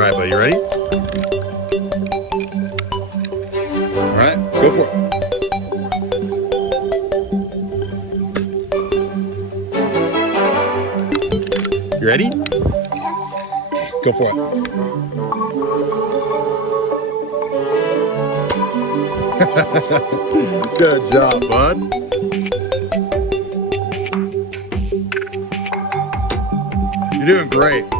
right, buddy, you ready? All right, go for it. You ready? Go for it. Good job, bud. You're doing great.